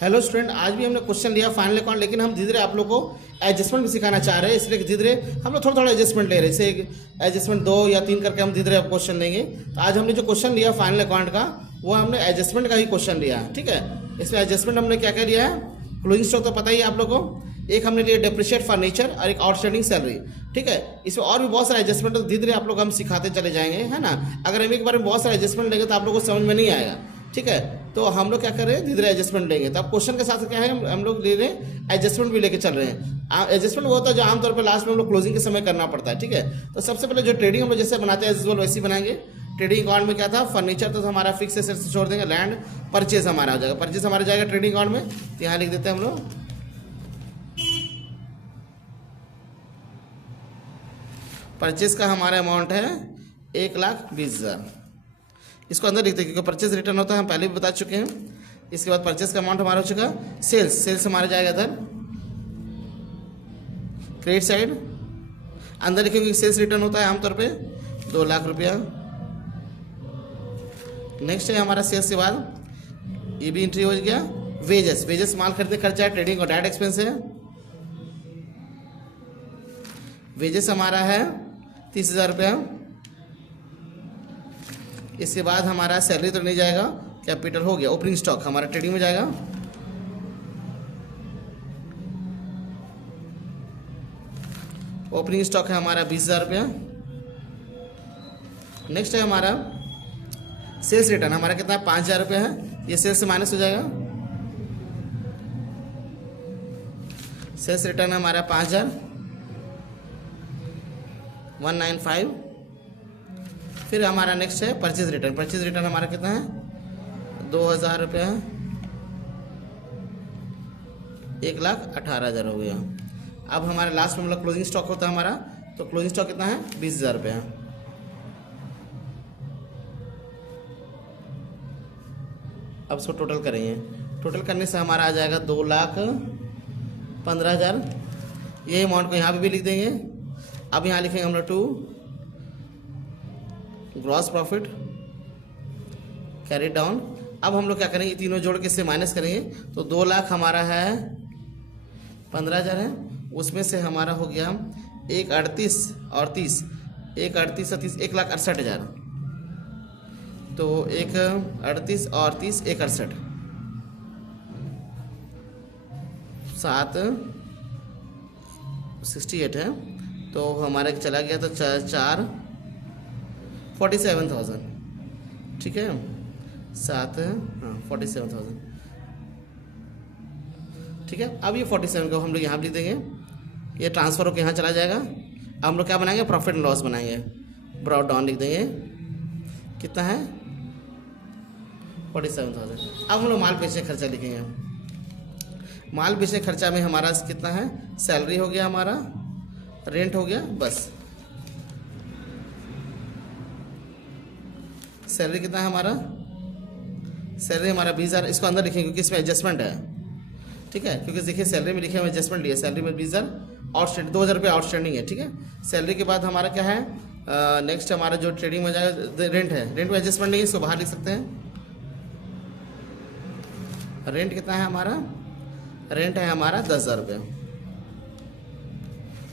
Hello student, आज भी हमने क्वेश्चन लिया फाइनल अकाउंट, लेकिन हम धीरे धीरे आप लोग को एडजस्टमेंट भी सिखाना चाह रहे हैं, इसलिए धीरे धीरे हम लोग थोड़ा थोड़ा एडजस्टमेंट ले रहे हैं। जैसे एडजस्टमेंट 2 या 3 करके हम धीरे धीरे क्वेश्चन लेंगे। तो आज हमने जो क्वेश्चन लिया फाइनल अकाउंट का, वो हमने एडजस्टमेंट का ही क्वेश्चन लिया है। ठीक है, इसमें एडजस्टमेंट हमने क्या क्या लिया है? क्लोजिंग स्टॉक तो पता ही है आप लोग को, एक हमने लिया डेप्रिशिएट फर्नीचर और एक आउटस्टैंडिंग सैलरी। ठीक है, इसमें और भी बहुत सारे एडजस्टमेंट धीरे धीरे आप लोग हम सिखाते चले जाएंगे, है ना। अगर हम एक बार में बहुत सारे एडजस्टमेंट लेंगे तो आप लोग को समझ में नहीं आएगा। ठीक है, तो हम लोग क्या कर रहे हैं, धीरे धीरे एडजस्टमेंट लेंगे। तो अब क्वेश्चन के साथ क्या है, हम लोग ले रहे हैं एडजस्टमेंट भी लेके चल रहे हैं। एडजस्टमेंट वो होता है जो आमतौर पर लास्ट में हम लोग क्लोजिंग के समय करना पड़ता है। ठीक है, तो सबसे पहले जो ट्रेडिंग हम लोग जैसे बनाते हैं एज यूजुअल वैसे बनाएंगे। ट्रेडिंग अकाउंट में क्या था, फर्नीचर तो हमारा फिक्स एसेट से छोड़ देंगे, लैंड परचेज हमारा हो जाएगा, परचेज हमारा जाएगा ट्रेडिंग अकाउंट में। तो यहाँ लिख देते हैं हम लोग परचेज का हमारा अमाउंट है 1,20,000। इसको अंदर लिखते हैं क्योंकि परचेज रिटर्न होता है, हम पहले भी बता चुके हैं। इसके बाद परचेज का अमाउंट हमारा हो चुका, सेल्स हमारा जाएगा इधर क्रेडिट साइड। अंदर लिखेंगे सेल्स रिटर्न होता है आमतौर पे 2 लाख रुपया। नेक्स्ट है हमारा सेल्स के बाद ये भी एंट्री हो गया। वेजेस माल खरीदने खर्चा है, ट्रेडिंग और डायरेक्ट एक्सपेंस है। वेजेस हमारा है 30,000 रुपया। इसके बाद हमारा सैलरी तो नहीं जाएगा, कैपिटल हो गया। ओपनिंग स्टॉक हमारा ट्रेडिंग में जाएगा। ओपनिंग स्टॉक है हमारा 20,000 रुपया। नेक्स्ट है हमारा सेल्स रिटर्न, हमारा कितना है 5,000 रुपया है, ये सेल्स से माइनस हो जाएगा। सेल्स रिटर्न हमारा 5,000 195। फिर हमारा नेक्स्ट है परचेज रिटर्न हमारा कितना है 2,000 रुपया, 1,18,000 हो गया। अब हमारे लास्ट में मतलब क्लोजिंग स्टॉक होता है हमारा, तो क्लोजिंग स्टॉक कितना है 20,000 रुपया। अब इसको टोटल करेंगे, टोटल करने से हमारा आ जाएगा 2,15,000। ये अमाउंट को यहाँ पे भी लिख देंगे। अब यहाँ लिखेंगे हम लोग to gross profit carry down. अब हम लोग क्या करेंगे, तीनों जोड़ के इससे माइनस करेंगे, तो 2 लाख हमारा है 15,000 है। उसमें से हमारा हो गया 1,38 और 30, 1,38 और 30 1,68,000। तो 1,38 और 30 1,68 7 68 है। तो हमारे चला गया तो 47,000। ठीक है, 47,000। ठीक है, अब ये 47 को हम लोग यहाँ लिख देंगे, ये ट्रांसफर होकर यहाँ चला जाएगा। अब हम लोग क्या बनाएंगे, प्रॉफिट एंड लॉस बनाएंगे, ब्रॉड डाउन लिख देंगे। कितना है 47,000। अब हम लोग माल बेचने खर्चा लिखेंगे। माल बेचने खर्चा में हमारा कितना है, सैलरी हो गया, हमारा रेंट हो गया, बस। सैलरी कितना है हमारा, सैलरी हमारा 20,000। इसको अंदर लिखेंगे क्योंकि इसमें एडजस्टमेंट है। ठीक है, क्योंकि देखिए सैलरी में लिखे हुए एडजस्टमेंट लिए, सैलरी में 20,000 आउटस्टैंडिंग 2,000 रुपये आउटस्टैंडिंग है। ठीक है, सैलरी के बाद हमारा क्या है, नेक्स्ट हमारा जो ट्रेडिंग में जाएगा रेंट है, रेंट में एडजस्टमेंट नहीं है, इसको बाहर लिख सकते हैं। रेंट कितना है हमारा, रेंट है हमारा 10,000 रुपये,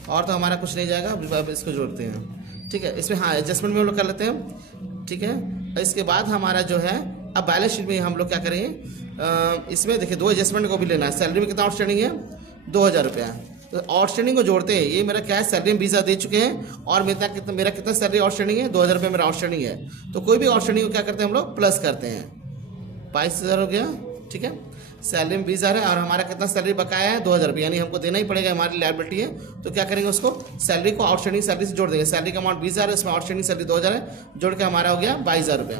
और तो हमारा कुछ नहीं जाएगा। अब इसको जोड़ते हैं। ठीक है, इसमें हाँ एडजस्टमेंट में हम लोग कर लेते हैं। ठीक है, इसके बाद हमारा जो है, अब बैलेंस शीट में हम लोग क्या करेंगे, इसमें देखिए 2 एडजस्टमेंट को भी लेना है। सैलरी में कितना आउटस्टैंडिंग है 2,000 रुपया, तो आउटस्टैंडिंग को जोड़ते हैं। ये मेरा क्या है, सैलरी में 20,000 दे चुके हैं, और मेरा कितना सैलरी आउटस्टैंडिंग है 2,000 रुपये मेरा आउटस्टैंडिंग है। तो कोई भी आउटस्टैंडिंग को क्या करते हैं हम लोग, प्लस करते हैं। 22,000 हो गया। ठीक है, सैलरी में 20,000 है, और हमारा कितना सैलरी बकाया है 2,000 रुपये, यानी हमको देना ही पड़ेगा, हमारी लायबिलिटी है। तो क्या करेंगे, उसको सैलरी को आउटस्टैंडिंग सैलरी से जोड़ देंगे। सैलरी का अमाउंट 20,000 है, इसमें आउटस्टैंडिंग सैलरी 2,000 है, जोड़ के हमारा हो गया 22,000 रुपये।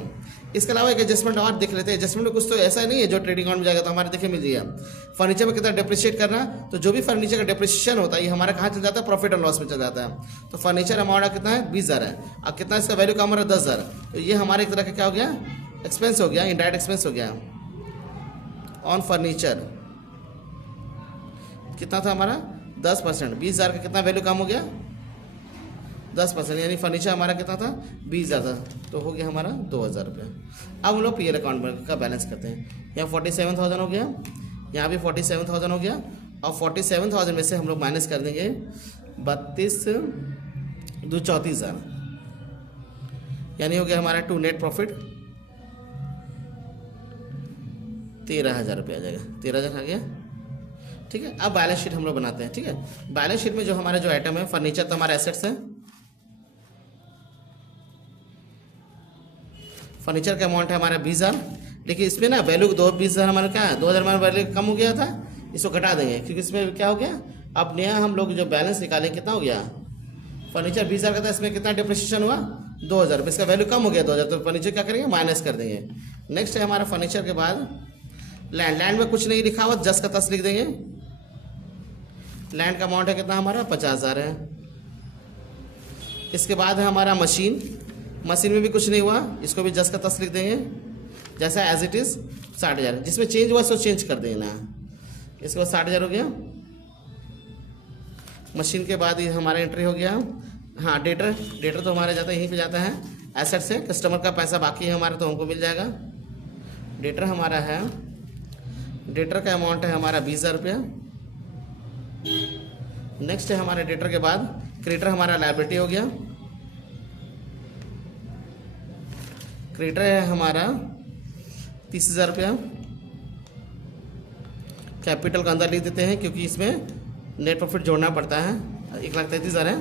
इसके अलावा एक एडजस्टमेंट और देख लेते हैं। एडजस्टमेंट में कुछ तो ऐसा नहीं है जो ट्रेडिंग अकाउंट में जाएगा तो हमारे देखे मिल जाएगा। फर्नीचर में कितना डिप्रिशिएट करना, तो जो भी फर्नीचर का डिप्रिशिएशन होता है ये हमारा कहाँ चल जाता है, प्रॉफिट एंड लॉस में चल जाता है। तो फर्नीचर अमाउंट कितना है 20,000 है, और कितना इसका वैल्यू कम हो रहा है 10,000। तो ये हमारे एक तरह का क्या हो गया, एक्सपेंस हो गया, इनडायरेक्ट एक्सपेंस हो गया ऑन फर्नीचर। कितना था हमारा 10%, 20,000 का कितना वैल्यू कम हो गया 10%, यानी फर्नीचर हमारा कितना था 20,000 था, तो हो गया हमारा 2,000 रुपये। अब हम लोग पीएल अकाउंट का बैलेंस करते हैं। यहाँ 47,000 हो गया, यहाँ भी 47,000 हो गया, और 47,000 में से हम लोग माइनस कर देंगे 32,34,000, यानी हो गया हमारा टू नेट प्रॉफिट 13,000 रुपये आ जाएगा। 13,000 आ गया, ठीक है। अब बैलेंस शीट हम लोग बनाते हैं, ठीक है। बैलेंस शीट में जो हमारा जो आइटम है, फर्नीचर तो हमारा एसेट्स है, फर्नीचर का अमाउंट है हमारा 20,000, लेकिन इसमें ना वैल्यू 20,000 हमारा क्या है, 2,000 हमारा वैल्यू कम हो गया था, इसको घटा देंगे क्योंकि इसमें क्या हो गया, अब नया हम लोग जो बैलेंस निकालें कितना हो गया, फर्नीचर 20,000 का था, इसमें कितना डिप्रिसिएशन हुआ 2,000 रुपये, इसका वैल्यू कम हो गया 2,000, तो फर्नीचर क्या करेंगे, माइनस कर देंगे। नेक्स्ट है हमारा फर्नीचर के बाद लैंड। लैंड में कुछ नहीं लिखा हुआ, जस का तस लिख देंगे। लैंड का अमाउंट है कितना हमारा 50,000 है। इसके बाद है हमारा मशीन। मशीन में भी कुछ नहीं हुआ, इसको भी जस का तस लिख देंगे, जैसा एज इट इज़ 60,000, जिसमें चेंज हुआ उसको चेंज कर देना। इसके बाद 60,000 हो गया। मशीन के बाद ये हमारा एंट्री हो गया, हाँ डेटर। डेटर तो हमारा जाता है यहीं पे जाता है, एसेट से कस्टमर का पैसा बाकी है हमारा तो हमको मिल जाएगा। डेटर हमारा है, डेटर का अमाउंट है हमारा 20,000 रुपया। नेक्स्ट है हमारे डेटर के बाद क्रेडिटर, हमारा लायबिलिटी हो गया। क्रेडिटर है हमारा 30,000 रुपया। कैपिटल का अंदर लिख देते हैं क्योंकि इसमें नेट प्रॉफिट जोड़ना पड़ता है। 1,33,000 है,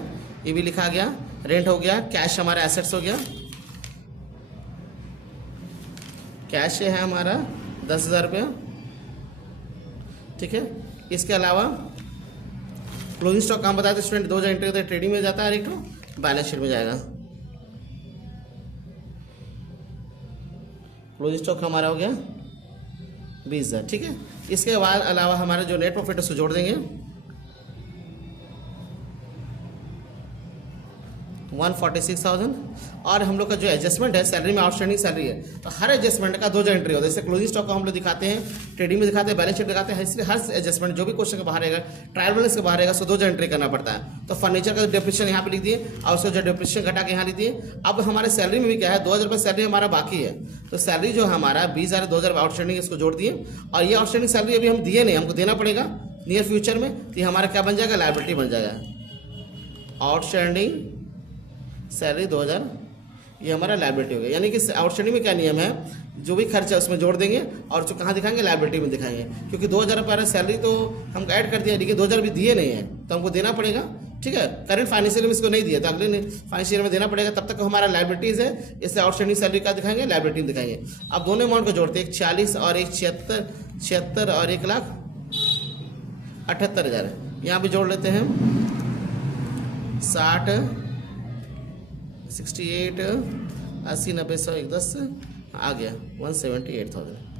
ये भी लिखा गया। रेंट हो गया। कैश हमारा एसेट्स हो गया। कैश है हमारा 10,000 रुपया, ठीक है। इसके अलावा क्लोजिंग स्टॉक हम बताए थे स्टूडेंट, 2,000 एंट्री होता है, ट्रेडिंग में जाता है, एक तो बैलेंस शीट में जाएगा। क्लोजिंग स्टॉक हमारा हो गया 20,000, ठीक है। इसके बाद अलावा हमारा जो नेट प्रॉफिट उसको जोड़ देंगे 146,000। और हम लोग का जो एडजस्टमेंट है सैलरी में, आउटस्टैंडिंग सैलरी है, तो हर एडजस्टमेंट का 2,000 एंट्री होता है। जैसे क्लोजिंग स्टॉक को हम लोग दिखाते हैं, ट्रेडिंग में दिखाते हैं, बैलेंस शीट दिखाते हैं, इसलिए हर एडजस्टमेंट जो भी क्वेश्चन के बाहर रहेगा, ट्रायल बैलेंस के बाहर रहेगा, सो 2,000 एंट्री करना पड़ता है। तो फर्नीचर का डिप्रिसिएशन यहाँ पे लिख दिए और उसको जो डिप्रिसिएशन घटा के यहाँ लिख दिए। अब हमारे सैलरी में भी क्या है, 2,000 रुपये सैलरी हमारा बाकी है, तो सैलरी जो हमारा 20,000 2,000 आउटस्टैंडिंग इसको जोड़ दिए। और ये आउटस्टैंडिंग सैलरी अभी हम दिए नहीं, हमको देना पड़ेगा नियर फ्यूचर में, तो ये हमारा क्या बन जाएगा, लायबिलिटी बन जाएगा। आउटस्टैंडिंग सैलरी 2,000, ये हमारा लायबिलिटी हो गया। यानी कि आउटस्टैंडिंग में क्या नियम है, जो भी खर्च है उसमें जोड़ देंगे और जो कहाँ दिखाएंगे, लायबिलिटी में दिखाएंगे। क्योंकि 2,000 रुपये सैलरी तो हम ऐड कर दिया, लेकिन 2,000 भी दिए नहीं है तो हमको देना पड़ेगा, ठीक है। करंट फाइनेंशियल में इसको नहीं दिया तो अगले फाइनेंशियल में देना पड़ेगा, तब तक हमारा लायबिलिटीज़ है, इससे आउटस्टैंडिंग सैलरी का दिखाएंगे, लायबिलिटी दिखाएंगे। अब दोनों अमाउंट को जोड़ते हैं, एक 40 और एक 76 और 1,78,000। यहाँ भी जोड़ लेते हैं 60 68 80 90 110 आ गया 178,000।